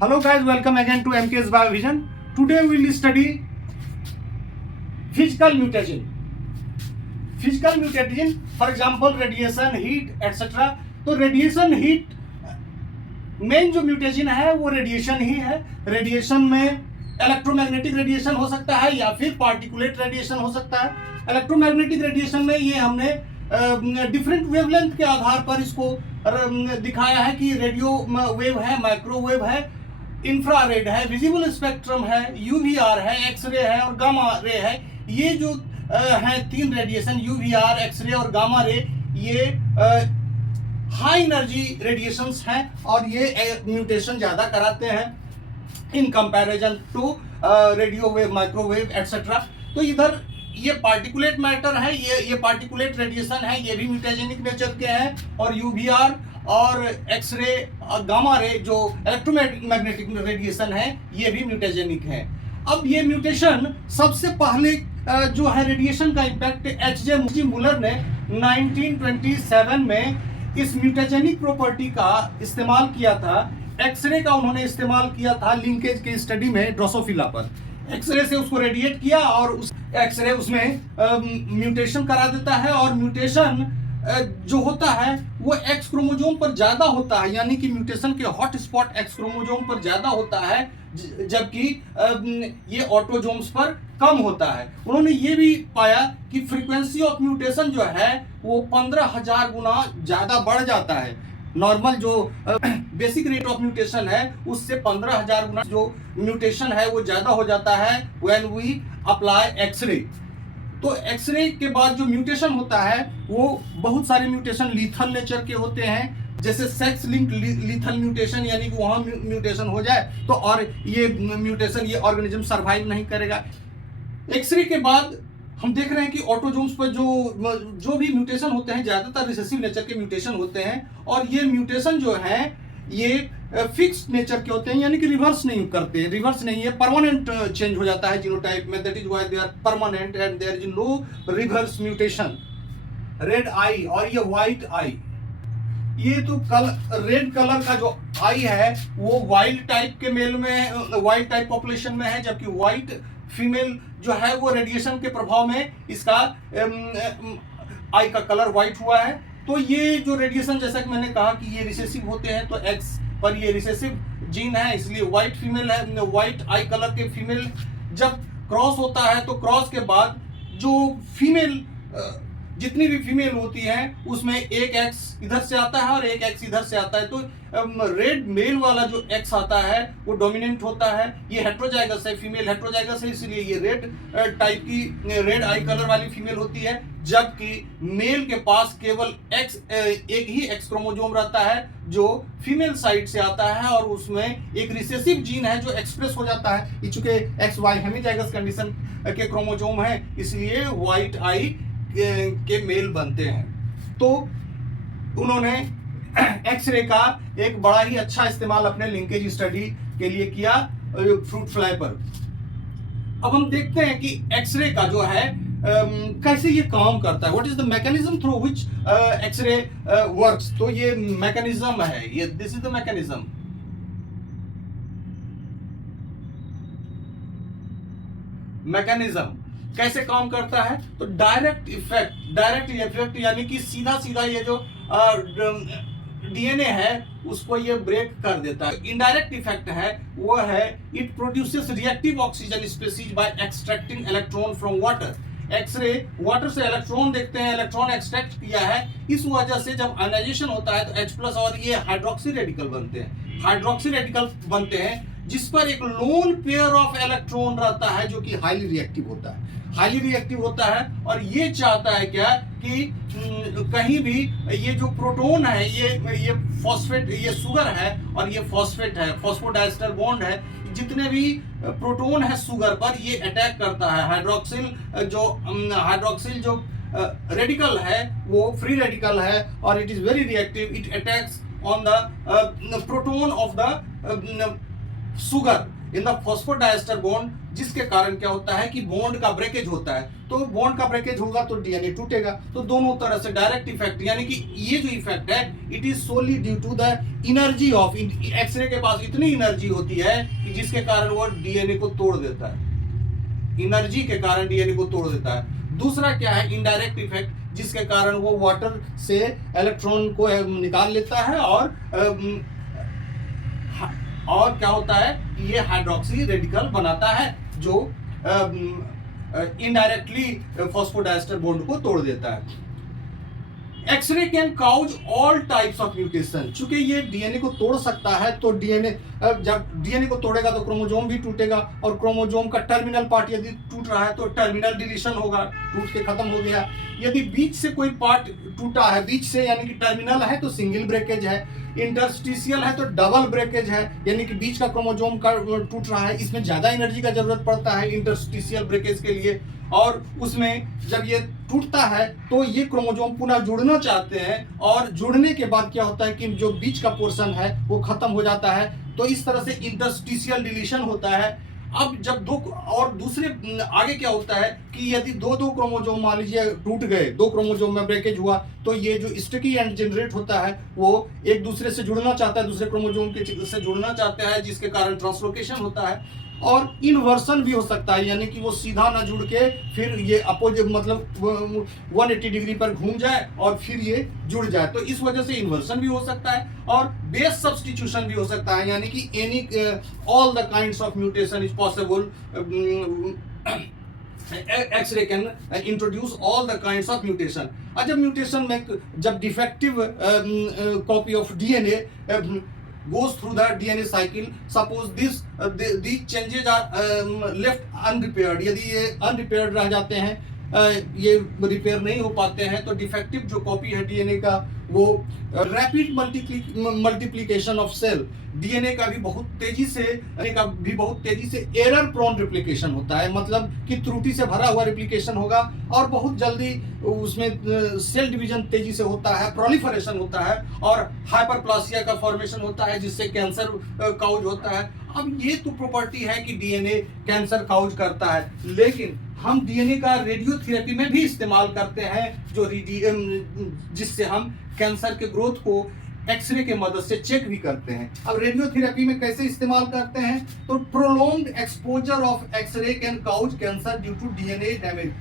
Hello guys, welcome again to MK's Biovision. Today we will study physical mutagen. Physical mutagen, for example, radiation, heat, etc. तो radiation heat main जो mutation है वो radiation ही है. Radiation में electromagnetic radiation हो सकता है या फिर पार्टिकुलेट रेडिएशन हो सकता है. इलेक्ट्रोमैग्नेटिक रेडिएशन में ये हमने डिफरेंट वेवलेंथ के आधार पर इसको दिखाया है कि रेडियो वेव है, माइक्रोवेव है, इंफ्रारेड है, विजिबल स्पेक्ट्रम है, यूवीआर है, एक्सरे है और गामा रे है. ये जो हैं तीन रेडिएशन यूवीआर, एक्सरे और गामा रे, ये हाई एनर्जी रेडिएशंस हैं और ये म्यूटेशन ज़्यादा कराते हैं in comparison to radio wave, microwave etcetera. तो इधर ये पार्टिकुलेट मैटर है, ये पार्टिकुलेट रेडिएशन है, ये भी म्यूटेजेनिक नेचर के हैं. और यूवीआर और एक्सरे और गामा रे जो इलेक्ट्रोमैग्नेटिक रेडिएशन है ये भी म्यूटेजेनिक है. अब ये म्यूटेशन सबसे पहले जो है रेडिएशन का इम्पैक्ट एच.जे. मुलर ने 1927 में इस म्यूटेजेनिक प्रॉपर्टी का इस्तेमाल किया था. एक्सरे का उन्होंने इस्तेमाल किया था लिंकेज के स्टडी में ड्रोसोफिला पर. एक्सरे से उसको रेडिएट किया और उस एक्सरे उसमें म्यूटेशन करा देता है. और म्यूटेशन जो होता है वो एक्स क्रोमोजोम पर ज्यादा होता है, यानी कि म्यूटेशन के हॉट स्पॉट एक्स क्रोमोजोम पर ज्यादा होता है जबकि ये ऑटोजोम्स पर कम होता है. उन्होंने ये भी पाया कि फ्रीक्वेंसी ऑफ म्यूटेशन जो है वो 15,000 गुना ज्यादा बढ़ जाता है. नॉर्मल जो बेसिक रेट ऑफ म्यूटेशन है उससे 15,000 गुना जो म्यूटेशन है वो ज्यादा हो जाता है व्हेन वी अप्लाई एक्सरे. तो एक्सरे के बाद जो म्यूटेशन होता है वो बहुत सारे म्यूटेशन लीथल नेचर के होते हैं, जैसे सेक्स लिंक लीथल म्यूटेशन, यानी कि वहां म्यूटेशन हो जाए तो और ये म्यूटेशन ये ऑर्गेनिज्म सर्वाइव नहीं करेगा. एक्सरे के बाद हम देख रहे हैं कि ऑटोजोम्स पर जो भी म्यूटेशन होते हैं ज्यादातर रिसेसिव नेचर के म्यूटेशन होते हैं. और ये म्यूटेशन जो है ये फिक्स्ड नेचर के होते हैं, यानी कि रिवर्स नहीं करते, रिवर्स नहीं है, परमानेंट चेंज हो जाता है जीनोटाइप में. That is why they are permanent and there is no reverse mutation. Red eye और ये व्हाइट आई, ये तो रेड कलर का जो आई है वो वाइल्ड टाइप के मेल में, वाइल्ड टाइप पॉपुलेशन में है, जबकि व्हाइट फीमेल जो है वो रेडिएशन के प्रभाव में इसका आई का कलर व्हाइट हुआ है. तो ये जो रेडिएशन, जैसा कि मैंने कहा कि ये रिसेसिव होते हैं, तो एक्स पर ये रिसेसिव जीन है इसलिए व्हाइट फीमेल है. व्हाइट आई कलर के फीमेल जब क्रॉस होता है तो क्रॉस के बाद जो फीमेल जितनी भी फीमेल होती हैं उसमें एक एक्स इधर से आता है और एक एक्स इधर से आता है. तो रेड मेल वाला जो एक्स आता है वो डोमिनेंट होता है. ये हेट्रोजाइगस है, फीमेल हेट्रोजाइगस है, इसलिए ये रेड टाइप की रेड आई कलर वाली फीमेल होती है. जबकि मेल के पास केवल एक्स एक ही एक्स क्रोमोजोम रहता है जो फीमेल साइड से आता है और उसमें एक रिसेसिव जीन है जो एक्सप्रेस हो जाता है. चूंकि एक्स वाई हेमिजाइगस कंडीशन के क्रोमोजोम है इसलिए व्हाइट आई के मेल बनते हैं. तो उन्होंने एक्सरे का एक बड़ा ही अच्छा इस्तेमाल अपने लिंकेज स्टडी के लिए किया फ्रूट फ्लाई पर. अब हम देखते हैं कि एक्सरे का जो है कैसे ये काम करता है. What is the mechanism through which X-ray works. तो ये मैकेनिज्म है, ये this is the mechanism. Mechanism कैसे काम करता है. तो डायरेक्ट इफेक्ट यानी कि सीधा सीधा ये जो डीएनए है उसको ये ब्रेक कर देता है. इनडायरेक्ट इफेक्ट है वो है it produces reactive oxygen species by extracting electron from water. X-ray water से इलेक्ट्रॉन देखते हैं, इलेक्ट्रॉन एक्सट्रैक्ट किया है, इस वजह से जब आयनाइजेशन होता है तो H+ और ये हाइड्रोक्सी रेडिकल बनते हैं जिस पर एक लोन पेयर ऑफ इलेक्ट्रॉन रहता है जो कि हाईली रिएक्टिव होता है. और ये चाहता है क्या कि कहीं भी ये जो प्रोटॉन है ये फॉस्फेट, ये शुगर है और ये फॉस्फेट है, फॉस्फोडाइस्टर बॉन्ड है, जितने भी प्रोटॉन है शुगर पर ये अटैक करता है. हाइड्रोक्सिल जो रेडिकल है वो फ्री रेडिकल है और it is very reactive. It attacks on the proton of the sugar in the phosphodiester bond, जिसके कारण क्या होता है कि बॉन्ड का ब्रेकेज होता है। तो बॉन्ड का ब्रेकेज होगा तो डीएनए टूटेगा। तो दोनों तरह से डायरेक्ट इफेक्ट, यानी कि ये जो इफेक्ट है it is solely due to the energy of X-ray के पास इतनी एनर्जी होती है कि जिसके कारण वो डीएनए को तोड़ देता है, एनर्जी के कारण डीएनए को तोड़ देता है। दूसरा क्या है, इनडायरेक्ट इफेक्ट, जिसके कारण वो वाटर से इलेक्ट्रॉन को निकाल लेता है और क्या होता है, ये हाइड्रोक्सी रेडिकल बनाता है जो इनडायरेक्टली फॉस्फोडाइस्टर बॉन्ड को तोड़ देता है। X-ray can cause all types of mutation. चूंकि ये डीएनए को तोड़ सकता है तो डीएनए, जब डीएनए को तोड़ेगा तो क्रोमोसोम भी टूटेगा, और क्रोमोसोम का टर्मिनल पार्ट यदि टूट रहा है तो टर्मिनल डिलीशन होगा, टूट के खत्म हो गया। यदि बीच से कोई पार्ट टूटा है, बीच से यानी कि टर्मिनल है तो सिंगल ब्रेकेज है, इंटरस्टिशियल है तो डबल ब्रेकेज है, यानी कि बीच का क्रोमोसोम का टूट रहा है, इसमें ज्यादा एनर्जी का जरूरत पड़ता है इंटरस्टिशियल ब्रेकेज के लिए। और उसमें जब ये टूटता है तो ये क्रोमोसोम पुनः जुड़ना चाहते हैं, और जुड़ने के बाद क्या होता है कि जो बीच का पोर्शन है वो खत्म हो जाता है। तो इस तरह से इंटरस्टिशियल डिलीशन होता है। अब जब दो और दूसरे आगे क्या होता है कि यदि दो क्रोमोसोम मान लीजिए टूट गए, दो क्रोमोसोम में ब्रेकेज हुआ, तो ये जो स्टिकी एंड जनरेट होता है वो एक दूसरे से जुड़ना चाहता है, दूसरे क्रोमोसोम के से जुड़ना चाहता है, जिसके कारण ट्रांसलोकेशन होता है। और इन्वर्सन भी हो सकता है, यानी कि वो सीधा ना जुड़ के फिर ये अपोजिट मतलब 180 डिग्री पर घूम जाए और फिर ये जुड़ जाए, तो इस वजह से इन्वर्सन भी हो सकता है। और बेस सब्स्टिट्यूशन भी हो सकता है, यानी कि any all the kinds of mutation is possible. X-ray can introduce all the kinds of mutation. जब म्यूटेशन में जब defective copy of DNA goes through the DNA cycle, suppose these changes are left unrepaired, यदि ये unrepaired रह जाते हैं, ये repair नहीं हो पाते हैं, तो डिफेक्टिव जो कॉपी है डीएनए का वो rapid multiplication of cell, DNA का भी बहुत तेजी से एरर प्रोन रिप्लिकेशन होता है, मतलब कि त्रुटि से भरा हुआ रिप्लिकेशन होगा और बहुत जल्दी उसमें सेल डिवीजन तेजी से होता है, प्रोलिफरेशन होता है और हाइपरप्लासिया का फॉर्मेशन होता है, जिससे कैंसर काउज होता है। अब ये तो प्रॉपर्टी है कि डीएनए कैंसर काउज करता है, लेकिन हम डीएनए का रेडियोथेरेपी में भी इस्तेमाल करते हैं, जो जिससे हम कैंसर के ग्रोथ को एक्सरे के मदद से चेक भी करते हैं। अब रेडियोथेरेपी में कैसे इस्तेमाल करते हैं, तो prolonged exposure of X-ray can cause cancer due to DNA damage.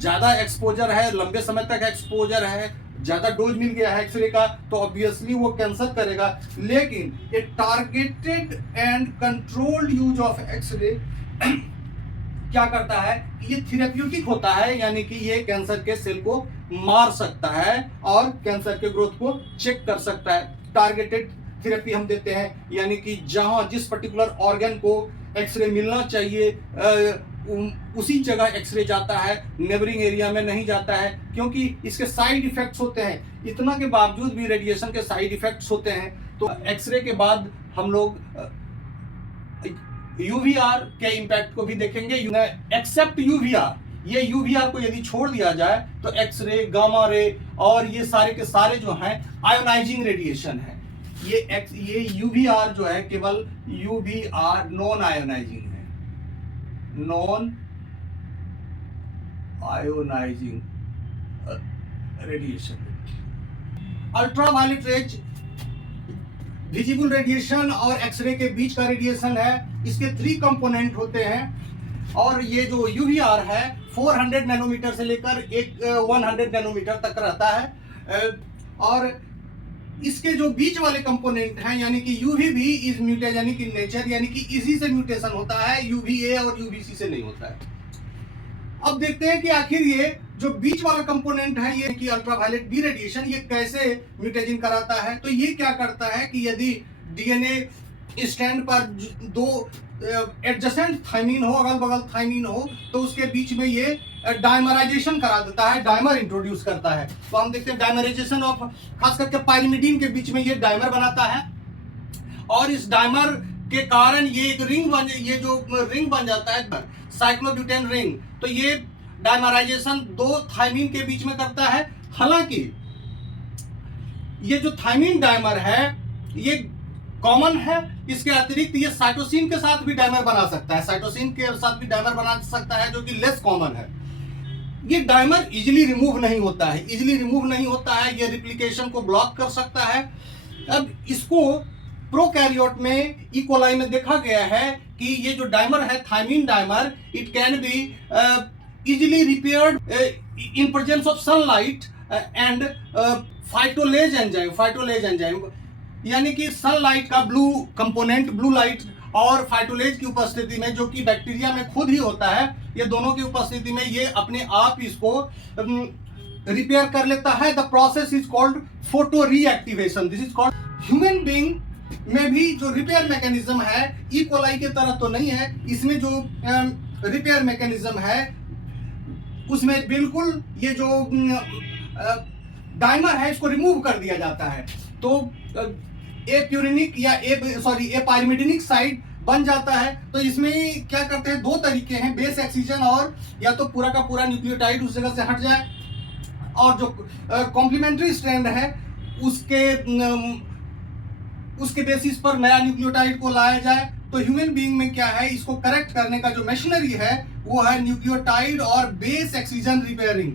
ज्यादा एक्सपोजर है, लंबे समय तक एक्सपोजर है, ज्यादा डोज मिल गया है एक्सरे का, तो ऑब्वियसली वो कैंसर करेगा। लेकिन a targeted and controlled use of X ray क्या करता है, ये थेरेप्यूटिक होता है, यानी कि ये कैंसर के सेल को मार सकता है और कैंसर के ग्रोथ को चेक कर सकता है। टारगेटेड थेरेपी हम देते हैं, यानी कि जहां जिस पर्टिकुलर ऑर्गन को एक्सरे मिलना चाहिए उसी जगह एक्सरे जाता है, नेबरिंग एरिया में नहीं जाता है, क्योंकि इसके साइड इफेक्ट्स होते हैं। इतना के बावजूद भी रेडिएशन के साइड इफेक्ट्स होते हैं, तो एक्सरे के बाद हम लोग यूवीआर के इम्पैक्ट को भी देखेंगे। एक्सेप्ट यूवीआर, ये यूवीआर को यदि छोड़ दिया जाए तो एक्सरे, गामा रे और ये सारे के सारे जो हैं आयोनाइजिंग रेडिएशन है। ये यूवीआर जो है केवल यूवीआर नॉन आयोनाइजिंग है, non ionizing radiation. Ultraviolet rays visible radiation और एक्सरे के बीच का रेडिएशन है, इसके 3 कंपोनेंट होते हैं। और ये जो यूवीआर है 400 नैनोमीटर से लेकर 100 नैनोमीटर तक रहता है। और इसके जो बीच वाले कंपोनेंट हैं, यानी कि यूवीबी इज म्यूटेशन, यानी कि नेचर, यानी कि इसी से म्यूटेशन होता है, यूवीए और यूवीसी से नहीं होता है। अब देखते हैं कि आखिर ये जो बीच वाला कंपोनेंट है, ये कि अल्ट्रावायलेट बी रेडिएशन, ये कैसे म्यूटेशन कराता है। तो ये क्या करता है कि यदि डीएनए स्टैंड पर 2 एडजेसेंट थाइमिन हो, अगल बगल थाइमिन हो, तो उसके बीच में ये डायमराइजेशन करा देता है, डायमर इंट्रोड्यूस करता है। तो हम देखते हैं डायमराइजेशन ऑफ, खास करके पायरिमिडीन के बीच में ये डायमर बनाता है, और इस डायमर के कारण ये एक रिंग बन जाता है, साइक्लोब्यूटेन रिंग। तो ये डायमराइजेशन 2 थाइमिन के बीच में करता है। हालांकि ये जो थाइमिन डायमर है ये कॉमन है। इसके अतिरिक्त ये साइटोसिन के साथ भी डाइमर बना सकता है, साइटोसिन के साथ भी डाइमर बना सकता है, जो कि लेस कॉमन है। ये डाइमर इजीली रिमूव नहीं होता है, इजीली रिमूव नहीं होता है, ये रिप्लिकेशन को ब्लॉक कर सकता है। अब इसको प्रोकैरियोट में, ई कोलाई में देखा गया है कि ये जो डाइमर है, thymine dimer, it can be easily repaired in presence of sunlight and photolyase enzyme, यानी कि सनलाइट का ब्लू कंपोनेंट, ब्लू लाइट और फाइटोलेज की उपस्थिति में, जो कि बैक्टीरिया में खुद ही होता है, ये दोनों की उपस्थिति में ये अपने आप इसको रिपेयर कर लेता है। The process is called photo reactivation. This is called human being में भी जो रिपेयर मैकेनिज्म है, ई कोलाई के तरह तो नहीं है, इसमें जो रिपेयर मैकेनिज्म है उसमें बिल्कुल ये जो डाइमर है इसको रिमूव कर दिया जाता है। तो ए प्यूरिनिक या ए पाइरिमिडिनिक साइड बन जाता है। तो इसमें क्या करते हैं, दो तरीके हैं, बेस एक्सीजन, और या तो पूरा का पूरा न्यूक्लियोटाइड उस जगह से हट जाए, और जो कॉम्प्लीमेंट्री स्ट्रैंड है उसके बेसिस पर नया न्यूक्लियोटाइड को लाया जाए। तो ह्यूमन बीइंग में क्या है, इसको करेक्ट करने का जो मशीनरी है वो है न्यूक्लियोटाइड और base excision repairing,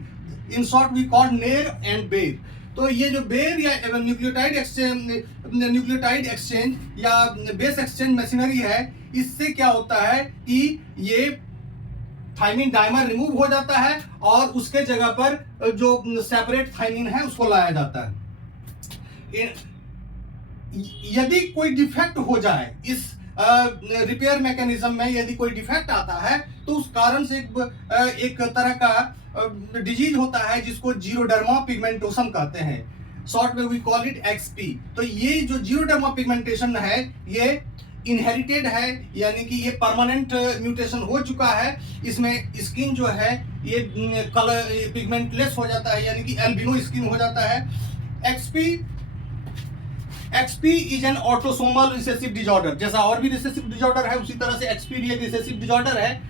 in short we call NER and BER. तो ये जो बेर या न्यूक्लियोटाइड एक्सचेंज या बेस एक्सचेंज मशीनरी है, इससे क्या होता है कि ये थायमीन डाइमर रिमूव हो जाता है और उसके जगह पर जो सेपरेट थायमीन है उसको लाया जाता है। यदि कोई डिफेक्ट हो जाए इस रिपेयर मैकेनिज्म में, यदि कोई डिफेक्ट आता है तो उस कारण से एक तरह का डिजीज होता है जिसको जीरोडर्मा पिगमेंटोसम कहते हैं, शॉर्ट में वी कॉल इट एक्सपी। तो ये जो जीरोडर्मा पिगमेंटेशन है ये इनहेरिटेड है, यानी कि ये परमानेंट म्यूटेशन हो चुका है। इसमें स्किन जो है ये कलर पिगमेंटलेस हो जाता है, यानी कि एल्बिनो स्किन हो जाता है। XP is an autosomal recessive disorder, जैसा और भी रिसेसिव डिसऑर्डर है उसी तरह से एक्सपी भी एक रिसेसिव डिसऑर्डर है।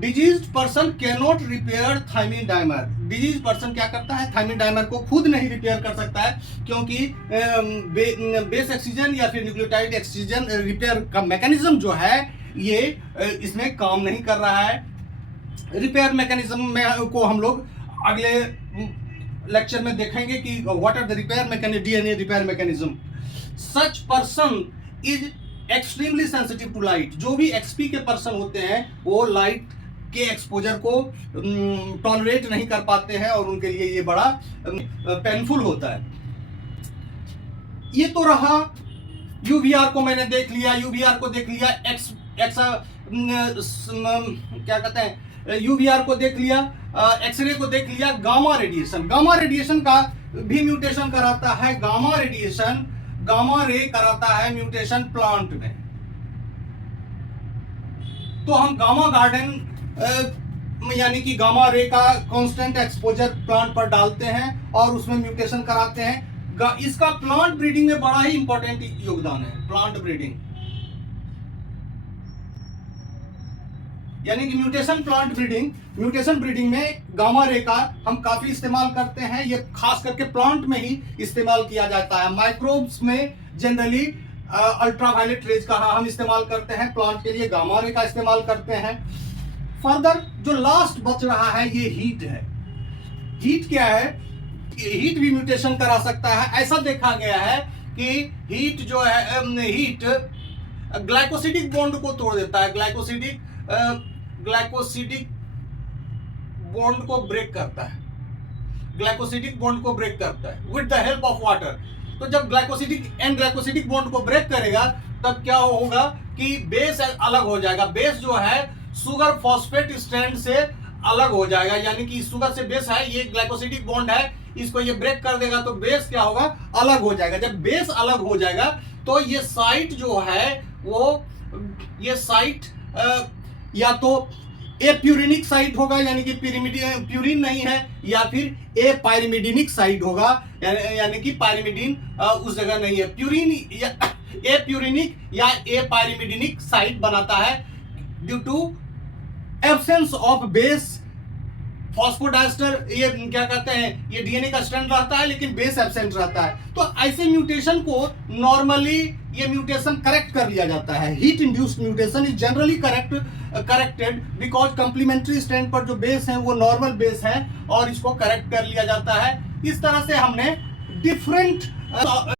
Disease person can not repair thymine dimer. Disease person क्या करता है, थायमीन डाइमर को खुद नहीं रिपेयर कर सकता है, क्योंकि बेस एक्सीजन या फिर न्यूक्लियोटाइड एक्सीजन रिपेयर का मैकेनिज्म जो है ये इसमें काम नहीं कर रहा है। रिपेयर मैकेनिज्म में को हम लोग अगले लेक्चर में देखेंगे कि what are the repair mechanism, DNA repair mechanism. Such person is extremely sensitive to light. जो भी एक्सपी के पर्सन होते हैं वो लाइट के एक्सपोजर को टॉलरेट नहीं कर पाते हैं और उनके लिए ये बड़ा पेनफुल होता है। ये तो रहा यूवीआर को मैंने देख लिया, यूवीआर को देख लिया, क्या कहते हैं, यूवीआर को देख लिया, एक्सरे को देख लिया। गामा रेडिएशन का भी म्यूटेशन कराता है। गामा रे कराता है म्यूटेशन प्लांट में। तो हम गामा गार्डन यानी कि गामा रे का कांस्टेंट एक्सपोजर प्लांट पर डालते हैं और उसमें म्यूटेशन कराते हैं। इसका प्लांट ब्रीडिंग में बड़ा ही इंपॉर्टेंट योगदान है। प्लांट ब्रीडिंग यानी कि म्यूटेशन ब्रीडिंग में गामा रे का हम काफी इस्तेमाल करते हैं। ये खास करके प्लांट में ही इस्तेमाल किया जाता है। माइक्रोब्स में जनरली अल्ट्रावायलेट रेज का हम इस्तेमाल करते हैं, प्लांट के लिए गामा रे का इस्तेमाल करते हैं। फर्दर जो लास्ट बच रहा है ये हीट है। हीट क्या है, हीट भी म्यूटेशन करा सकता है। ऐसा देखा गया है कि हीट जो है, हीट ग्लाइकोसिडिक बॉन्ड को तोड़ देता है, ग्लाइकोसिडिक बॉन्ड को ब्रेक करता है, with the help of water. तो जब ग्लाइकोसिडिक बॉन्ड को ब्रेक करेगा तब क्या होगा कि बेस अलग हो जाएगा। बेस जो है सुगर फॉस्फेट स्ट्रैंड से अलग हो जाएगा, यानी कि शुगर से बेस है, ये ग्लाइकोसिडिक बॉन्ड है, इसको ये ब्रेक कर देगा तो बेस क्या होगा, अलग हो जाएगा। जब बेस अलग हो जाएगा तो ये साइट जो है वो, ये साइट या तो ए प्यूरिनिक साइट होगा, यानी कि प्यूरिन नहीं है, या फिर ए पाइरिमिडिनिक साइट होगा, यानी कि पाइरिमिडिन उस जगह नहीं है। ए प्यूरिनिक या ए पाइरिमिडिनिक साइट बनाता है due to absence of base phosphodiester. ये क्या कहते हैं, ये डीएनए का स्ट्रैंड रहता है लेकिन बेस एब्सेंट रहता है। तो ऐसे म्यूटेशन को नॉर्मली ये म्यूटेशन करेक्ट कर लिया जाता है। Heat induced mutation is generally corrected because complementary strand पर जो बेस है वो नॉर्मल बेस है और इसको करेक्ट कर लिया जाता है। इस तरह से हमने डिफरेंट